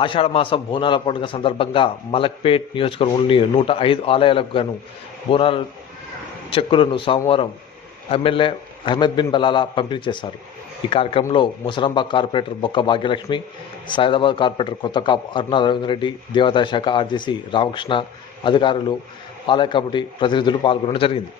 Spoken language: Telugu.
ఆషాఢమాసం బోనాల పండుగ సందర్భంగా మలక్పేట్ నియోజకవర్గంలోని నూట ఐదు ఆలయాలకు గాను బోనాల చెక్కులను సోమవారం ఎమ్మెల్యే అహ్మద్ బిన్ బలాలా పంపిణీ చేశారు. ఈ కార్యక్రమంలో ముసలంబ కార్పొరేటర్ బొక్క భాగ్యలక్ష్మి సైదాబాద్ కార్పొరేటర్ కొత్త కాపు అరుణ రవీంద్రెడ్డి దేవాదాయ శాఖ ఆర్జీసీ రామకృష్ణ అధికారులు ఆలయ కమిటీ ప్రతినిధులు పాల్గొనడం జరిగింది.